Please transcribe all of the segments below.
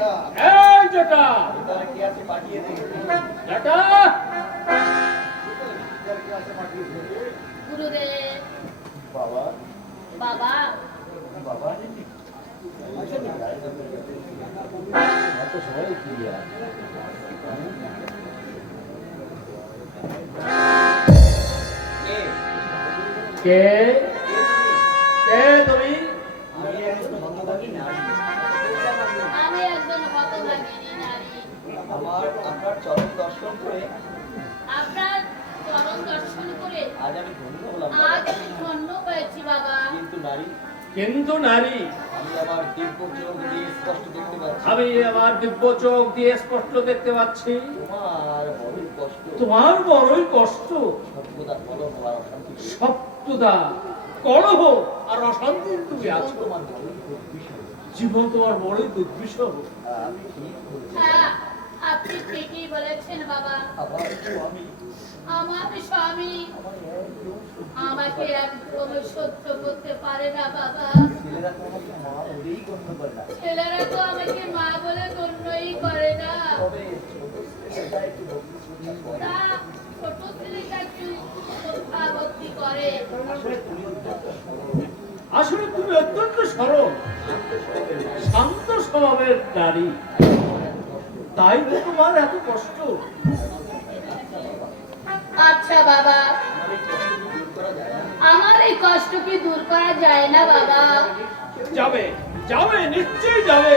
এই যেটা যেটা গুরুদেব বাবা বাবা বাবা এত সবাই কি কে কে তুমি? আমি একজন হতভাগিনী নারী। আপনার চরণ দর্শন করে আপনার চরণ দর্শন করে আজ আমি ধন্য হলাম। আজ আমি ধন্য হয়েছি বাবা। কিন্তু নারী আমি আমার দিব্য চোখ দিয়ে স্পষ্ট দেখতে পাচ্ছি। আমি আমার দিব্য চোখ দিয়ে স্পষ্ট দেখতে পাচ্ছি তোমার বড়ই তোমার বড়ই কষ্ট। কষ্ট। সত্যদা কলহ আর অশান্তি। সত্যদা কলহ আর অশান্তি তুমি আছো। তোমার বড়ই দুর্বিষহ। জীবন তোমার বড়ই দুর্বিষহ। আমি ঠিক বলেছি। হ্যাঁ, আপনি ঠিকই বলেছেন বাবা। আমার স্বামী আমার স্বামী আমার একদম আমাকে একদম সহ্য করতে পারে না বাবা। ছেলেরা তো আমাকে মা বলেই গণ্য করে না। ছেলেরা তো আমাকে মা বলে গণ্যই করে না। তবে ছোট ছেলেটা একটু ভক্তি শ্রদ্ধা করে। তা ছোট ছেলেটা একটু শ্রদ্ধা ভক্তি করে। আসলে তুমি অত্যন্ত সরল শান্ত স্বভাবের নারী, তাই তো তোমার এত কষ্ট। আচ্ছা বাবা, আমার এই কষ্ট কি দূর করা যায় না বাবা? যাবে যাবে নিশ্চয়ই যাবে।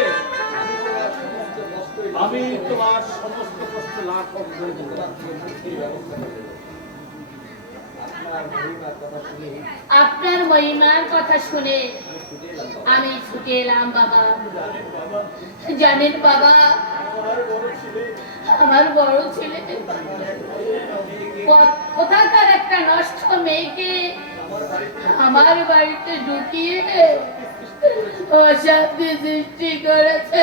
আমি তোমার সমস্ত কষ্ট লাঘব করে দেবো। আপনার মহিমার কথা শুনে আমি ছুটে এলাম বাবা। জানেন বাবা, আমার বড় ছেলে কোথাকার একটা নষ্ট মেয়েকে আমার বাড়িতে ঢুকিয়ে অশান্তি সৃষ্টি করেছে।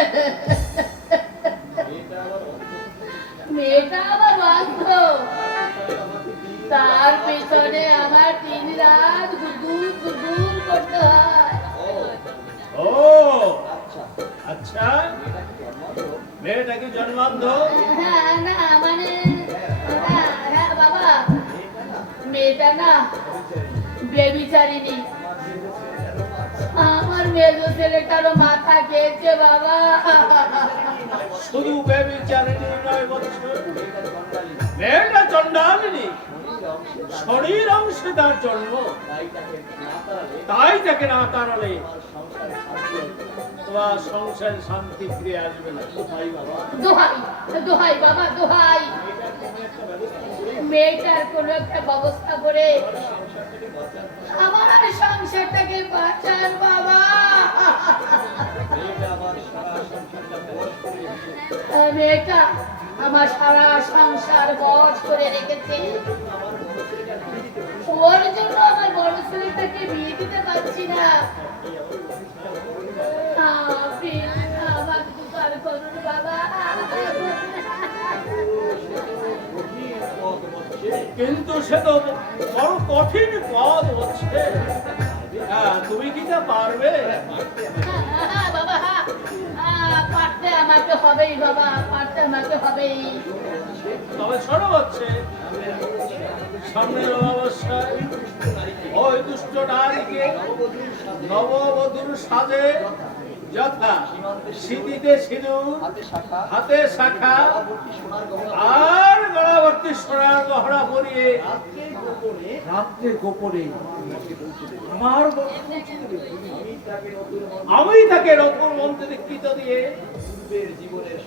মেয়েটা আবার বাধ্য, তার পেছনে আমার দিন রাত গুগুর গুগুর করতে হয়। ও আচ্ছা, মেয়েটা কি জন্মান্ধ? হ্যাঁ না মানে হ্যাঁ বাবা, মেয়েটা না বেবিচারিনি। আমার মেয়ে ছেলেটারও মাথা খেয়েছে বাবা। শুধু বেবিচারিণী নয় বলছো, মেয়েটা চণ্ডালিনী। শরীর অংশে তার জন্ম, তাই তাকে না তাড়ালে তোমার সংসারে শান্তি ফিরে আসবে না। দোহাই দোহাই বাবা দোহাই, মেয়েটার কোন একটা ব্যবস্থা করে আমার সংসারটাকে বাঁচান বাবা। মেয়েটা আমার সারা সংসার বশ করে রেখেছে, ওর জন্য আমার বড় ছেলেটাকে বিয়ে দিতে পারছি না। আপনি আমার উপকার করুন বাবা। কিন্তু সে তো বড় কঠিন পদ হচ্ছে। হ্যাঁ, তুমি কি তা পারবে? বাবা পারতে আমাকে হবেই বাবা, পারতে আমাকে হবেই। তবে শোনো হচ্ছে, সামনের অমাবস্যায় ওই দুষ্ট নারীকে নববধূর সাজে যথা সিঁথিতে সিঁদুর, হাতে শাখা আর গলাবর্তী সোনার গহনা পরিয়ে রাত্রে গোপনে আমার আমি তাকে নতুন মন্ত্রে দীক্ষিত দিয়ে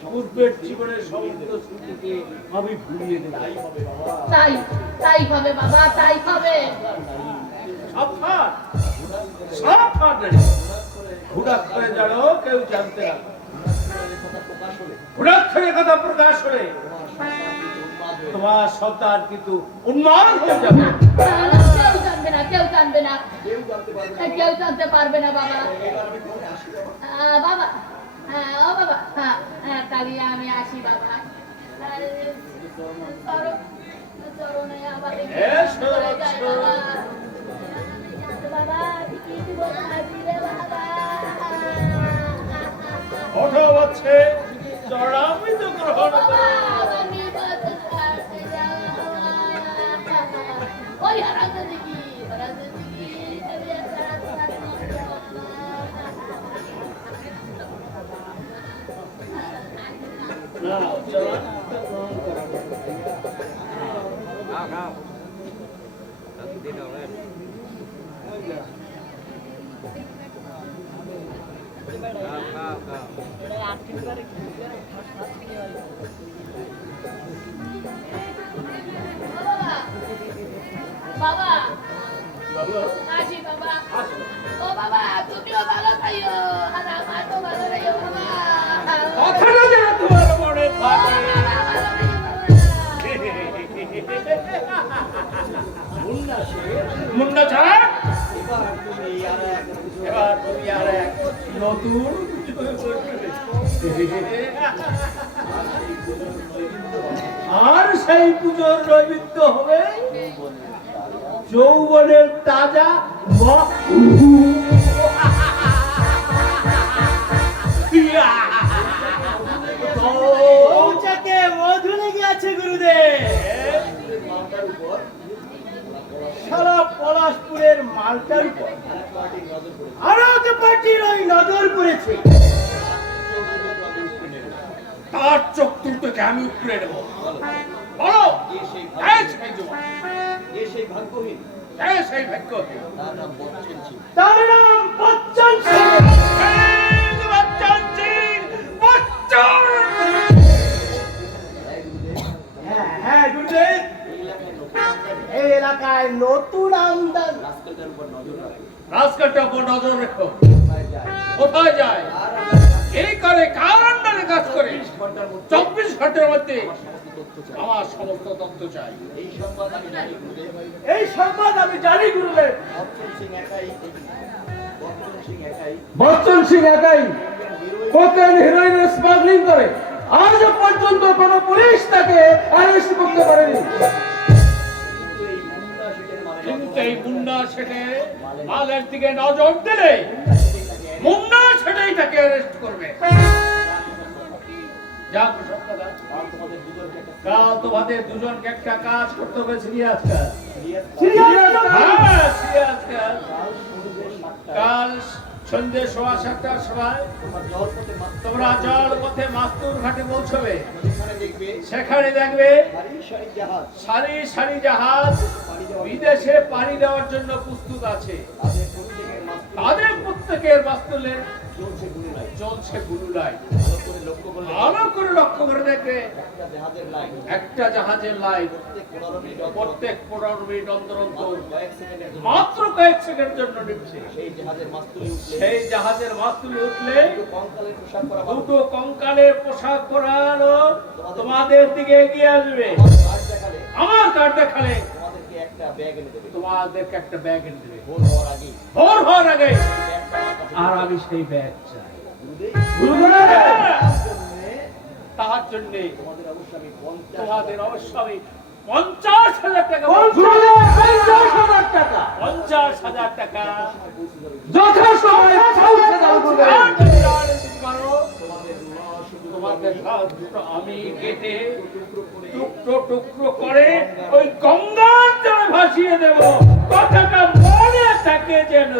পূর্বের জীবনের সমস্ত স্মৃতিকে আমি ভুলিয়ে দেব। তাই তাই হবে বাবা, তাই হবে। সাবধান সাবধান, হুড়াক্ষরে জানো কেউ জানতে না। হুড়াক্ষরে কথা প্রকাশ হলে তোমার সন্তান কিন্তু উন্মাদ হয়ে যাবে। কেউ জানবে না, কেউ জানবে না, কেউ জানতে পারবে না বাবা। বাবা ও বাবা, কালি আমি আসি বাবা। চরণে আমার বাবা, ওঠো বাচ্চা। শোনো তো। আমার বিপদ আছে ওই হারাতে দেখি না, চলো। বাবা বাবা, আসি বাবা আসো। ও বাবা তুমিও ভালো খাইও আর আমারও ভালো খাইও বাবা কথাটা যেন তোমার মনে ও থাকে। বাবা, ভালো খাইও বাবা। মুন্না শেখ, মুন্না ছাড়া এবার তুমি আর এক এবার তুমি আর এক নতুন আর সেই পুজোর নৈবেদ্য হবে যৌবনের তাজা পৌঁছাতে মধু লেগে আছে গুরুদেব। মাথার উপর সারা পলাশপুরের মালটার উপর আরো তো পার্টির ওই নজর পড়েছে। তার চোখ দুটোকে আমি উপড়ে নেবো। বলো সেই ভাগ্যহীন সেই ভাগ্য তার নাম বচ্চন সিং। তার নাম বচ্চন সিং। হ্যাঁ হ্যাঁ গুরুদেব, এই এলাকায় নতুন আমদানি রাস্তাটার উপর নজর রাখো। রাজকাটটার উপর নজর রেখো। কোথায় যায়? কোথায় যায়? আর আমরা এই করে কার আন্ডারে কাজ করে 24 ঘন্টার মধ্যে 24 ঘন্টার মধ্যে আমার সমস্ত তথ্য চাই। আমার সমস্ত তথ্য চাই। এই সংবাদ আমি জানি গুরুদেব। এই সংবাদ আমি জানি গুরুদেব। বচ্চন সিং একাই বচ্চন সিং একাই কোকেন হেরোইনের স্মাগলিং করে আজ পর্যন্ত কোনো পুলিশ তাকে অ্যারেস্ট করতে পারেনি। কিন্তু এই মুন্না শেখের কিন্তু এই মুন্না শেঠে মালের দিকে নজর দিলে মুন্না সেটাই তাকে অ্যারেস্ট করবে। যা প্রসব কথা। আর তোমাদের দুজনকে একটা কাল তোমাদের দুজনকে একটা কাজ করতে হবে, সিরিয়াস কাজ। সিরিয়াস হ্যাঁ, সিরিয়াস কাজ। কাল সন্ধ্যে 7টায় কাল সন্ধ্যে 7:15টার সময় তোমরা জল পথে মাস্তুর ঘাটে পৌঁছবে। সেখানে দেখবে সেখানে দেখবে সারি সারি জাহাজ সারি সারি জাহাজ পাড়ি দেওয়ার বিদেশে পাড়ি দেওয়ার জন্য প্রস্তুত আছে। তাদের প্রত্যেকের মাস্তুল তাদের প্রত্যেকের চলছে গুরুলাই। চলছে গুলুলাই। ভালো করে লক্ষ্য করলে ভালো করে লক্ষ্য করে দেখবে একটা জাহাজের লাইন একটা জাহাজের লাইন প্রত্যেক 15 মিনিট অন্তর প্রত্যেক 15 মিনিট অন্তর অন্তর কয়েক সেকেন্ডের জন্য মাত্র কয়েক সেকেন্ড জন্য নিচ্ছে। সেই জাহাজের মাস্তুলে উঠলে সেই জাহাজের মাস্তুলে উঠলে দুটো কঙ্কালের পোশাক পরা মানুষ দুটো কঙ্কালের পোশাক পরা লোক তোমাদের দিকে এগিয়ে আসবে। কাজ দেখালে আমার কার্ড দেখালে তোমাদেরকে একটা ব্যাগ এনে দেবে। তোমাদেরকে একটা ব্যাগ এনে দেবে। ভোর হওয়ার আগে ভোর হওয়ার আগে। ব্যাগটা আমার কাছে আর আমি সেই ব্যাগ চাই। গুরুদেব, গুরুদেব তার জন্যে তাহার জন্য তোমাদের অবশ্যই আমি 50 তোমাদের অবশ্যই 50,000 টাকা গুরুদেব 50,000 টাকা 50,000 টাকা পৌঁছে যাবে। যথাসময়ে পৌঁছে দাও গুরুদেব। আর যদি রাজনীতি করো, তোমাদের রস শুধু তোমাদের হাত দুটো আমি কেটে টুকরো করে টুকরো টুকরো করে ওই গঙ্গার জলে ভাসিয়ে দেব। কথাটা মনে থাকে যেন।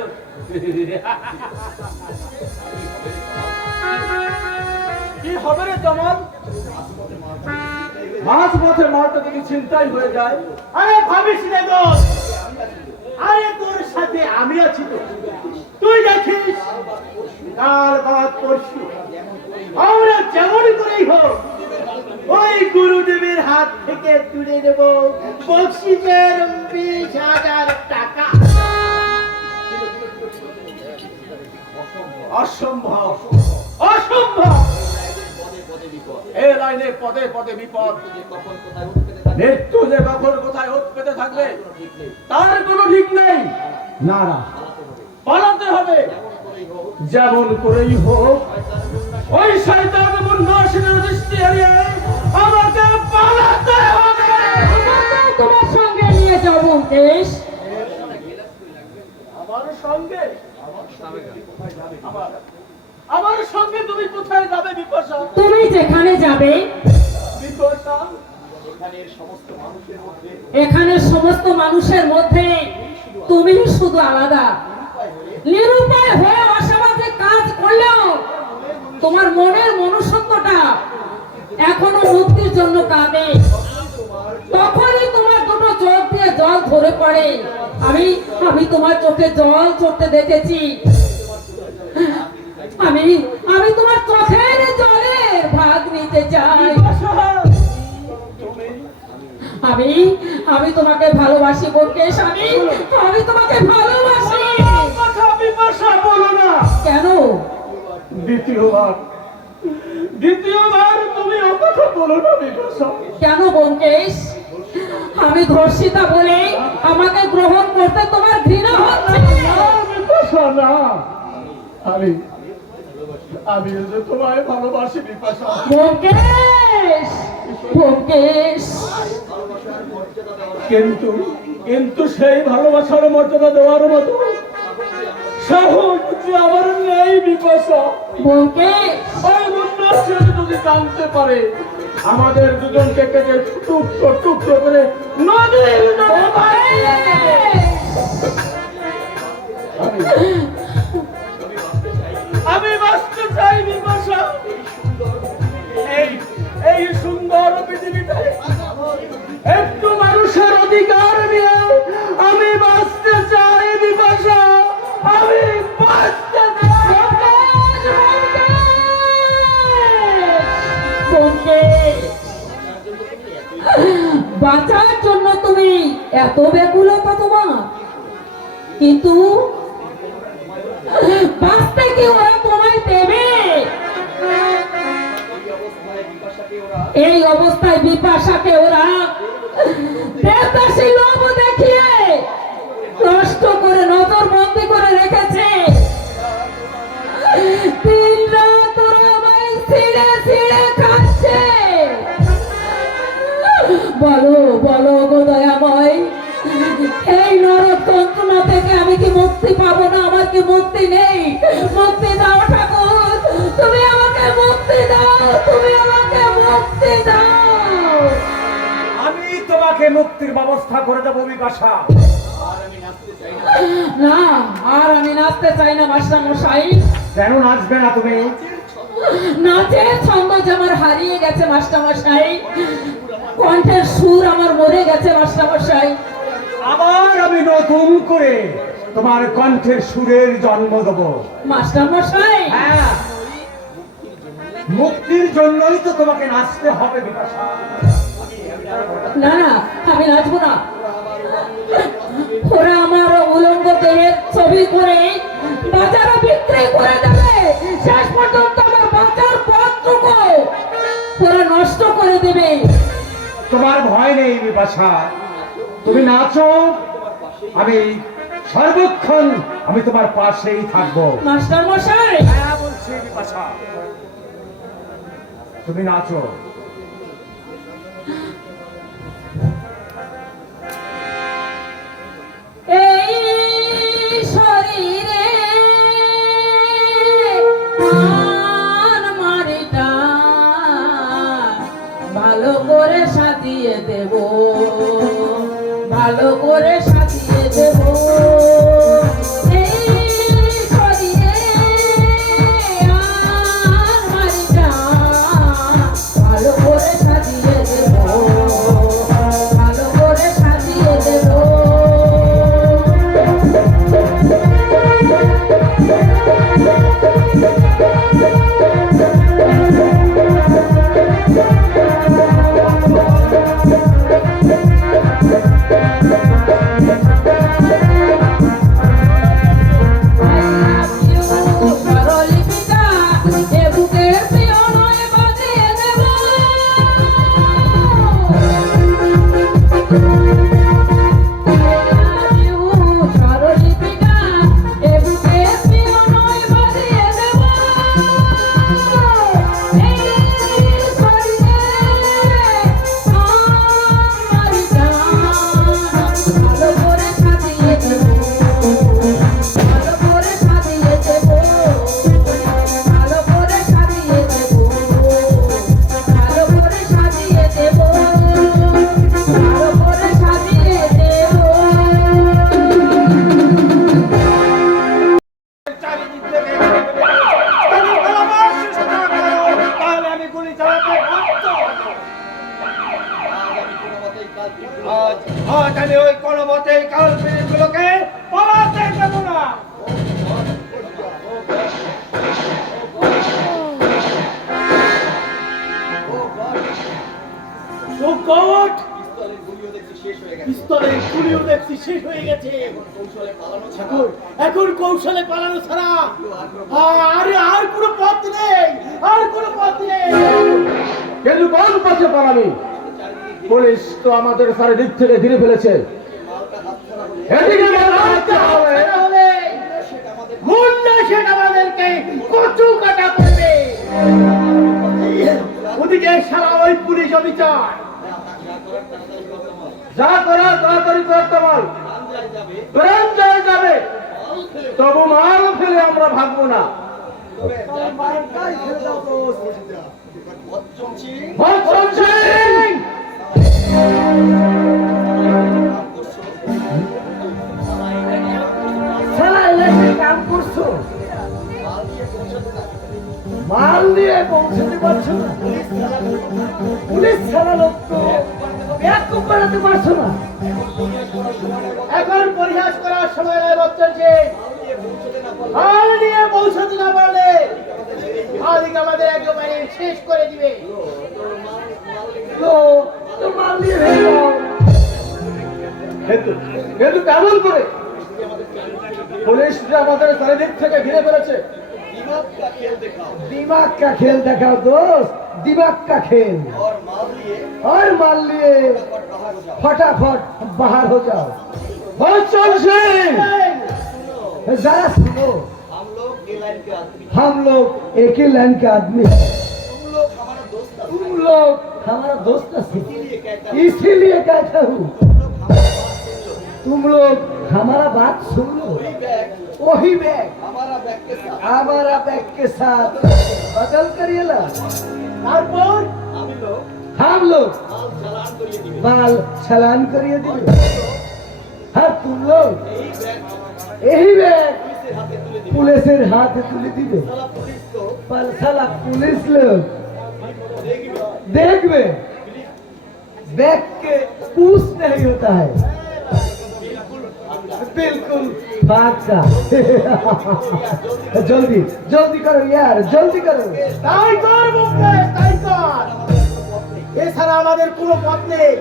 কি হবে রে জমাল? মাছ পথে মারতে দেখি চিন্তাই হয়ে যায়। আরে ভাবিস রে দোষ, আরে তোর সাথে আমি আছি তো। তুই দেখিস কাল বাদ পরশু আমরা যেমন করেই হোক ওই গুরুদেবের হাত থেকে তুলে দেব বকশিসের 20,000 টাকা। অসম্ভব অসম্ভব। পদে পদে বিপদ। এ লাইনে পদে পদে বিপদ। যে কখন কোথায় উঠতে থাকে মৃত্যু যে কখন কোথায় ওত পেতে থাকবে কোনো ঠিক নেই। তার কোনো ঠিক নেই। না না পালাতে হবে। পালাতে হবে যেমন করেই হোক যেমন করেই হোক। শয়তান মুন্না ওই শয়তান মুন্না শেখের দৃষ্টি এড়িয়ে আমাকে পালাতে হবে। তোমার সঙ্গে নিয়ে যাবো বেশ আমার সঙ্গে আমার সঙ্গে তুমি কোথায় যাবে বিপাশা? তুমি যেখানে যাবে বিপাশা? এখানের সমস্ত মানুষের মধ্যে এখানে সমস্ত মানুষের মধ্যে তুমি শুধু আলাদা। নিরুপায় হয়ে অসামাজিক কাজ করলেও তোমার মনের মনুষ্যত্বটা এখনো মুক্তির জন্য কাঁদে। তখনই তোমার দুটো চোখ দিয়ে জল ঝরে পড়ে। আমি তোমার চোখে জল চড়তে দেখেছি। আমি তোমার চোখের জলের ভাগ নিতে চাই। আমি তোমাকে ভালোবাসি বোনকেশ। আমি তোমাকে ভালোবাসি। কথা বিপাশা বলো না। কেন? দ্বিতীয়বার তুমি ও কথা বলো না বিপাশা। কেন বোনকেশ? আমি ধর্ষিতা বলে আমাকে গ্রহণ করতে তোমার ঘৃণা হচ্ছে? না বিপাশা না, আমি যে তোমায় ভালোবাসি বিপাশা। বোনকেশ, বোনকেশ, কিন্তু সেই ভালোবাসার মর্যাদা দেওয়ার মতো সাহস যে আমার নেই বিপাশা। বোনকেশ, ওই মুন্নার ছেলে যদি জানতে পারে আমাদের দুজনকে কেটে টুকরো টুকরো করে নদীর জলে ভাসিয়ে দেবে। আমি বাঁচতে চাই বিপাশা। এই সুন্দর পৃথিবীতে একটু মানুষের অধিকার নিয়ে আমি বাঁচতে চাই বিপাশা। আমি বাঁচতে চাই। বোনকেশ, বাঁচার জন্য তুমি এত ব্যাকুলতা তোমার, কিন্তু বাঁচতে কি ওরা তোমায় দেবে? এই অবস্থায় বিপাশাকে ওরা দেবদাসী লোভ দেখিয়ে নষ্ট করে নজর বন্দি করে রেখেছে। দিন রাত ওরা আমায় ছিঁড়ে ছিঁড়ে খাচ্ছে। বলো বলো গো দয়াময়, এই নরক যন্ত্রণা থেকে আমি কি মুক্তি পাবো না? আমার কি মুক্তি নেই? মুক্তি দাও ঠাকুর, তুমি আমাকে মুক্তি দাও, তুমি আমাকে মুক্তি দাও। আমি তোমাকে মুক্তির ব্যবস্থা করে দেবো বিপাশা। না, আর আমি নাচতে চাই না মাস্টার মশাই। কেন নাচবে না তুমি? নাচের ছন্দ যে আমার হারিয়ে গেছে মাস্টার মশাই, কণ্ঠের সুর আমার মরে গেছে মাস্টার মশাই। আবার আমি নতুন করে তোমার কণ্ঠের সুরের জন্ম দেবো মাস্টার মশাই। হ্যাঁ, মুক্তির জন্যই তো তোমাকে নাচতে হবে বিপাশা। না না, আমি নাচবো না। ওরা আমার উলঙ্গ দেহের ছবি করে বাজারে বিক্রি করে দেবে। শেষ পর্যন্ত আমার বাঁচার পথটুকু ওরা নষ্ট করে দেবে। তোমার ভয় নেই বিপাশা, তুমি নাচো, আমি সর্বক্ষণ আমি তোমার পাশেই থাকবো। মাস্টার মশাই, হ্যাঁ বলছি বিপাশা, তুমি নাচো। এই শরীরে মান মারিটা ভালো করে সাজিয়ে দেব, ভালো করে সাজিয়ে দেব। এই শরীরে মান মারিটা ভালো করে সাজিয়ে দেব। আজ আমি ওই কোনো মতে কাল গুলোকে পালাতে দেব না। সুকট পিস্তলের গুলিও দেখছি শেষ হয়ে গেছে। এখন কৌশলে পালানো ছাড়া আর কোনো পথ নেই, আর কোনো পথ নেই। কিন্তু কোন পথে পালাবি? পুলিশ তো আমাদের চারিদিক থেকে ঘিরে ফেলেছে। এদিকে রাস্তা হবে, মুন্ডা সেটা আমাদেরকে কচু কাটা করবে। ওদিকে সারা ওই পুলিশ অফিসার যা করার তাড়াতাড়ি করতে বল। প্রাণ জয় যাবে, তবু মাল ফেলে আমরা ভাববো না। বচ্চন সিং! সারা এলাকায় কাম করছো, মাল নিয়ে পৌঁছতে পারছো না। পুলিশ ছাড়া লোক তো ব্যাগ বাড়াতে পারছো না। এখন পরিহাস করার সময় নয় বচ্চন সিং। মাল নিয়ে পৌঁছতে না পারলে মালিক আমাদের একেবারে শেষ করে দিবে। তো মাল নিয়ে কিন্তু কেমন করে? পুলিশ যে আমাদের চারিদিক থেকে ঘিরে ফেলেছে। दिमाग का खेल दिखाओ दोस्त, दिमाग का खेल। और माल लिए फटाफट बाहर हो जाओ। বচ্চন সিং! जरा सुनो, हम लोग एक ही लाइन के आदमी हैं। तुम लोग हमारा दोस्त नहीं, इसीलिए कहता हूँ तुम लोग हमारा बात सुन लो। वही बैग हमारा बैग के साथ बदल करिए ला। तारपर हम लोग माल चालान करिए दिए। और तुम लोग यही बैग पुलिस हाथ तुले दिए। पर साला पुलिस लोग देख में बैग के पूछ नहीं होता है, बिल्कुल बादशाह। जल्दी जल्दी करो यार, जल्दी करो। তাই কর বলতে, তাই কর। এছাড়া আমাদের কোনো পথ নেই।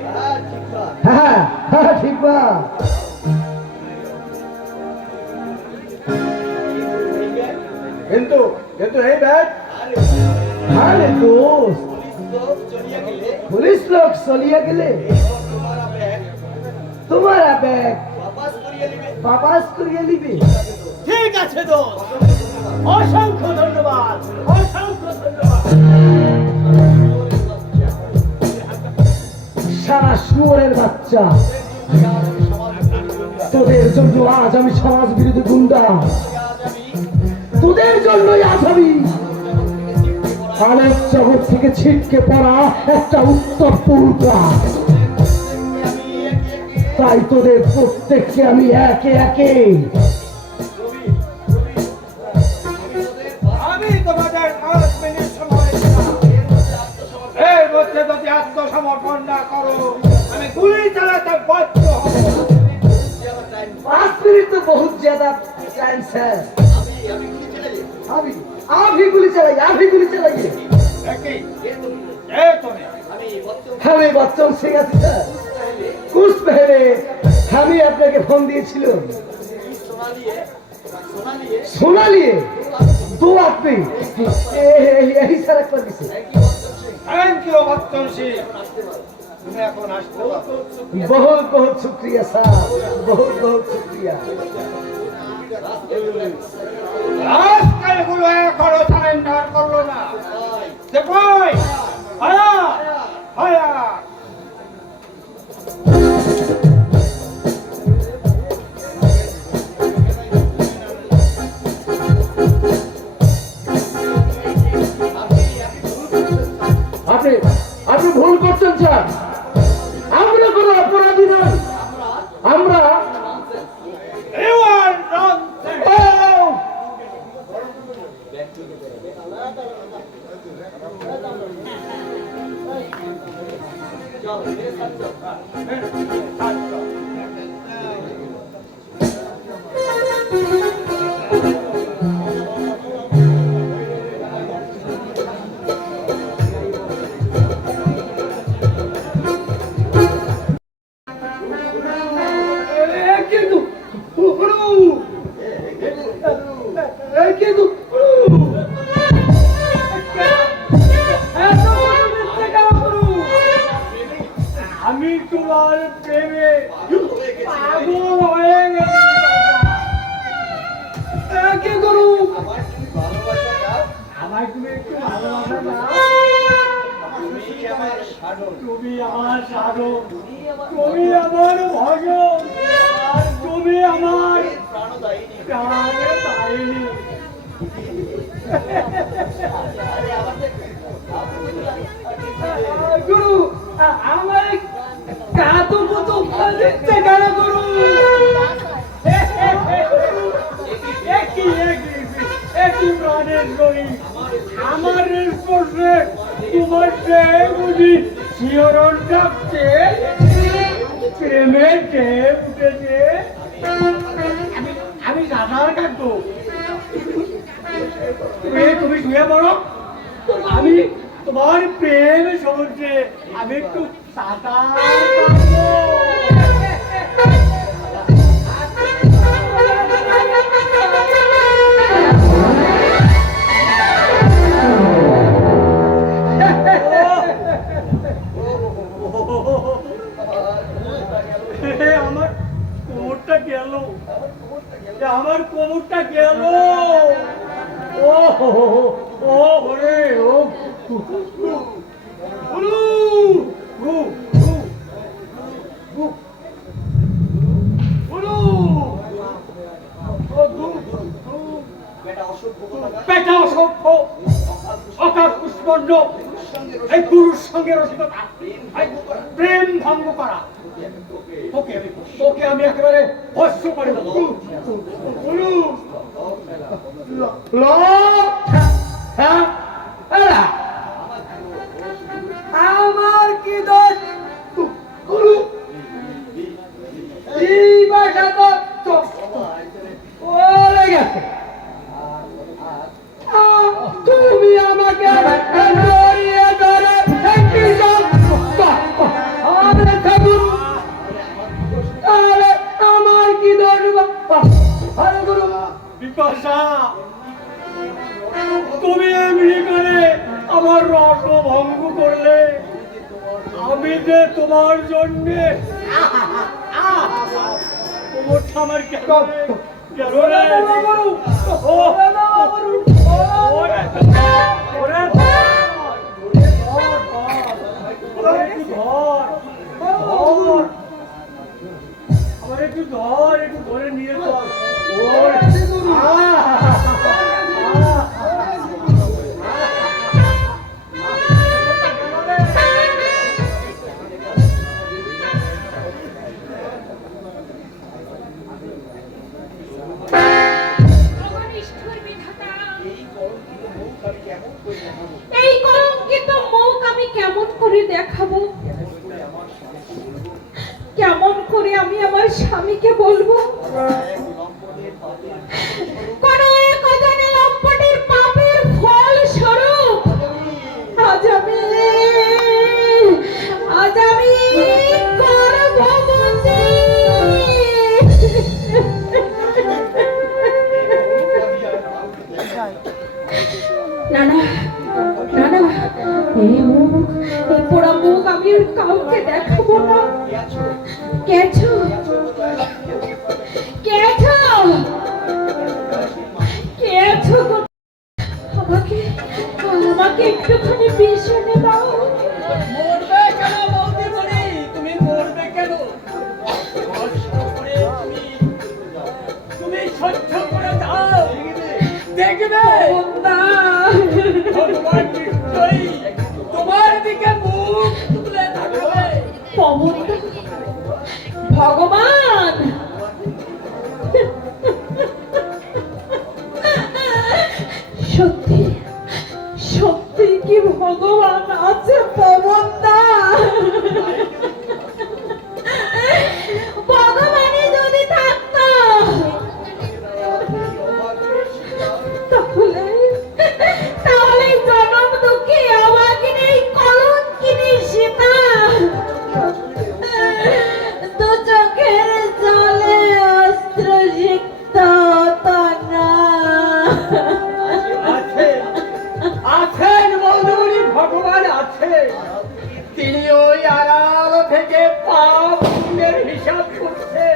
হ্যাঁ হ্যাঁ ঠিক বা। কিন্তু কিন্তু এই ব্যাগ আরে দোস্ত, পুলিশ লোক চলিয়ে গেলে তোমারা ব্যাগ বাবাস করিয়ে নিবে। ঠিক আছে দোস্ত, অসংখ্য ধন্যবাদ, অসংখ্য ধন্যবাদ। সারা শুয়োরের বাচ্চা, তোদের জন্য আজ আমি সমাজ বিরোধী গুন্ডা। তোদের জন্যই আজ আমি আলোক জগৎ থেকে ছিটকে পড়া একটা উত্তর পুরুষা। তাই তোদের প্রত্যেককে আমি একে একে আমি তোমাদের 5 মিনিট সময় দিলাম। এর মধ্যে যদি আত্মসমর্পণ না করো, আমি গুলি চালাতে বাধ্য হব। 5 मिनट तो बहुत ज्यादा टाइम है। अभी गुली चलाइए, अभी गुली चलाइए। हमें बच्चों सिंह आती था कुछ पहले हमें अपने के फोन दिए छिलो, सुना लिए 2 आदमी यही सड़क पर दिसे। থ্যাংক ইউ বচ্চন সিং, তুমি এখন আসতে পারো। बहुत बहुत शुक्रिया साहब, बहुत बहुत शुक्रिया। রাস্তাগুলো এখনো সারেন্ডার করলো না। দেখোই হায়া হায়া। আপনি আপনি ভুল করছেন স্যার। আমরা কোনো অপরাধী নই। আমরা চল মেরে ছাড়ছো কিন্তু কিন্তু আমি তোমার প্রেমে পাগল হয়ে গেছি কি করু আমার তুমি ভালোবাসা দাও আমায় তুমি একটু ভালোবাসা দাও তুমি আমার সাধন তুমি আমার সাধন তুমি আমার ভজন আর তুমি আমার প্রাণদায়িনী প্রাণদায়িনী গুরু আমার কাতু কুতু দিচ্ছে কেন গুরু একই প্রাণের গরি আমার স্পর্শে তোমার সে বুঝি শিহরণ ডাকছে প্রেমে ঢেউ উঠেছে আমি সাঁতার কাটবো তুমি শুয়ে পড়ো আমি তোমার প্রেম সমুদ্রে আমি একটু সাঁতার কাটবো আমার কোমরটা গেল আমার কোমরটা গেল ও ও ওরে ও পেটা অসভ্য অকাশ পুষ্পণ্ড এই পুরুষ সঙ্গে রসিকতা প্রেম ভঙ্গ করা তোকে আমি একেবারে ভস্ম করে দেবো আমার কি দোষ এই ভাষা তো ওরে গেছে তুমি আমাকে জড়িয়ে ধরে আমার কি দোষ আরে গুরু বিপাশা তুমি এমনি করে আমার রস ভঙ্গ করলে আমি যে তোমার জন্য কোমরটা আমার কেন গেল রে ও আমার একটু ধর একটু ধরে নিয়ে চল এই কলঙ্কিত মুখ আমি কেমন করে দেখাবো কেমন করে আমি আমার স্বামীকে বলবো কোন এক অজানা লম্পটের পাপের ফল স্বরূপ আজ আমি গর্ভবতী না না না না এই মুখ এই পোড়া মুখ আমি আর কাউকে দেখাবো না কেছো কেছো কেছো আমাকে আমাকে একটুখানি বিষ এনে দাও মরবে কেন বলতে পারি তুমি মরবে কেন তুমি সহ্য করে দাও দেখবে ভগবান নিশ্চয়ই তোমার দিকে মুখ তুলে থাকবে ভগবান সত্যি সত্যি কি ভগবান আছে পবনদা বৌদিমণি ভগবান আছে, তিনি ওই আড়াল থেকে পাপ পুণ্যের হিসাব করছে।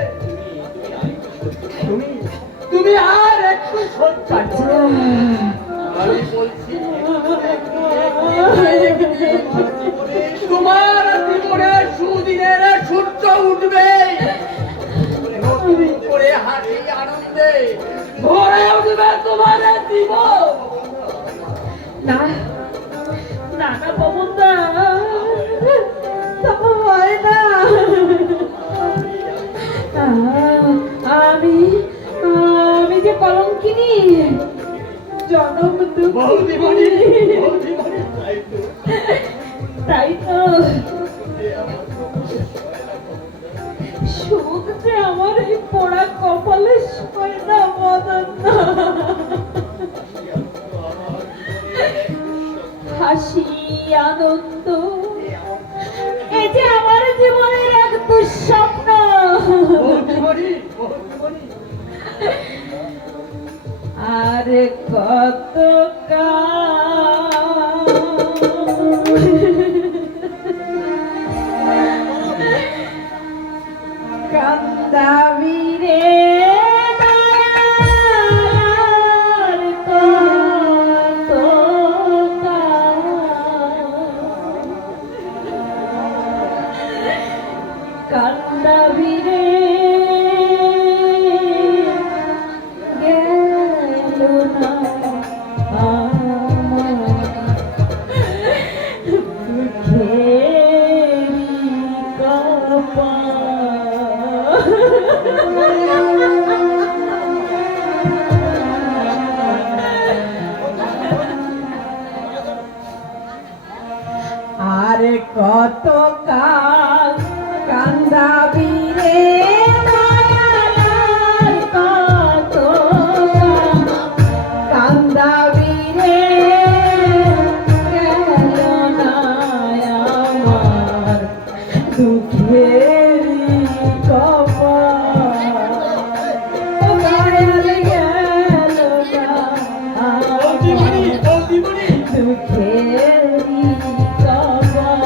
তুমি তুমি আর একটু সত্যা করো। আমি বলছি তোমার জীবনে সুদিনের সূর্য উঠবে, নতুন করে হাসি আনন্দে ভরে উঠবে তোমার জীবন। না না না বাবুদা, তা হয় না। আমি আমি যে কলঙ্কিনী, জনম বৌদিমণি, দুঃখী। বৌদিমণি, তাই তো সুখ যে আমার এই পোড়া কপালে শোয় না মদন। হাসি আনন্দ এই যে আমার জীবনের এক দুঃস্বপ্ন। বৌদিমণি, বৌদিমণি। আর কত কান্দাবি রে দয়ার, কত কান্দাবি রে গেল না আরে কত কাল কান্দাবি রে দয়ালাল, কত কান্দাবি রে গেল না আমার দুঃখের কপাল। ও দয়াল গেল না বৌদিমণি, আমার বৌদিমণি। দুঃখের কপাল।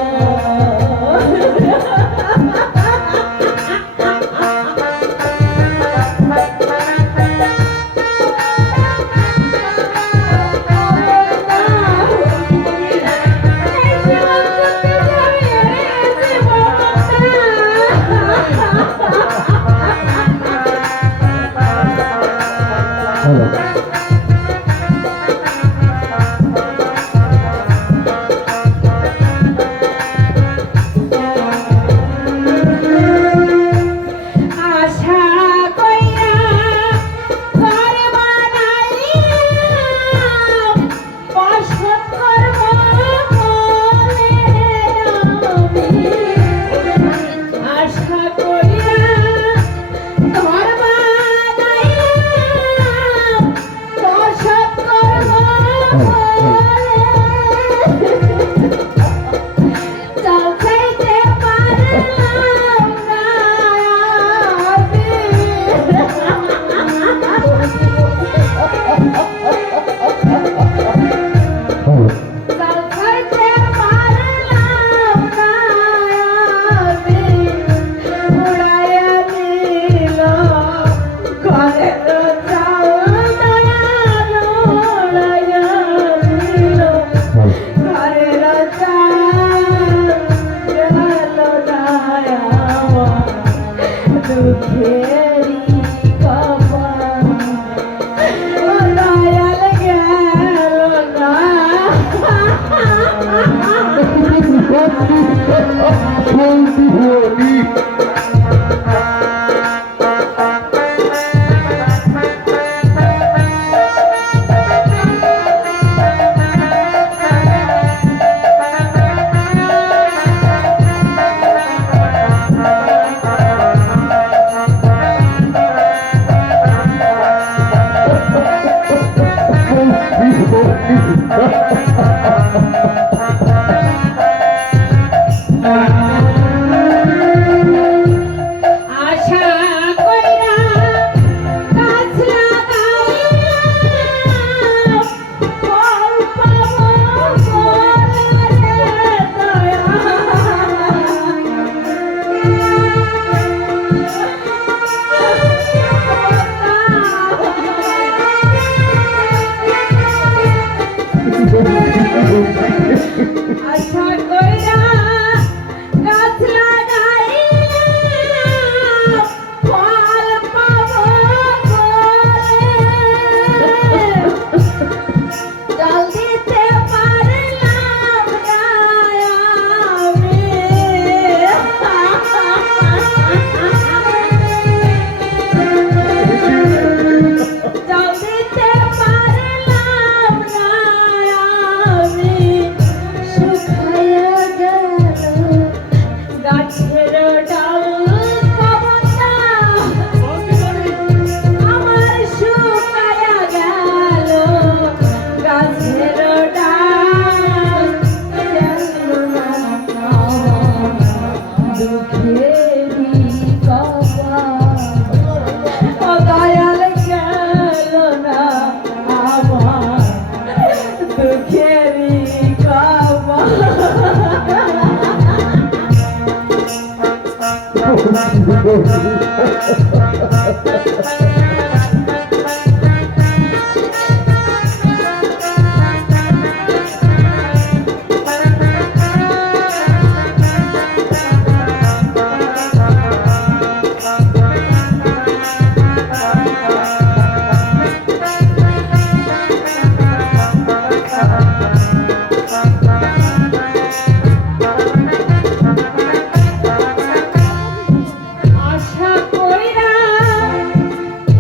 আশা কইরা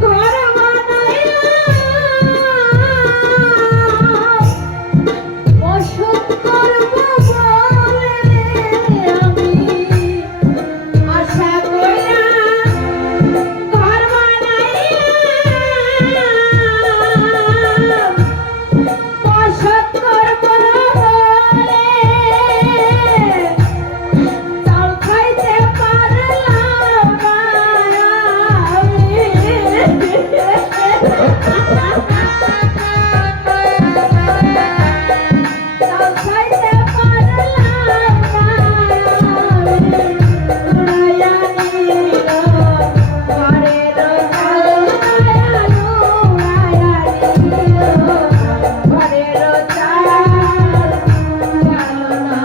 ঘর বানাইয়া বসত করব বলে আমি আশা কইরা ঘর বানাইয়া বসত করব বলে চাল খাইতে পারলাম না আমি। চাল খাইতে পারলাম না আমি। উড়াইয়া নিল ঘরের চাল, উড়াইয়া নিল ঘরের চাল, গেল না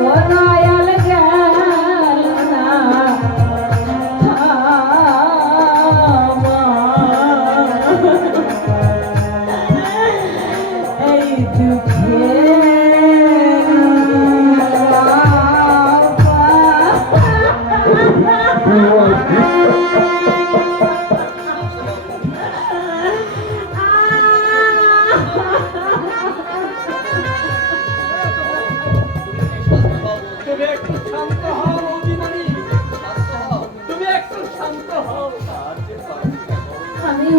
ও দয়াল গেল না এই দুঃখে তুমি একটু শান্ত হও বৌদিমণি, তুমি একটু শান্ত হও। আমি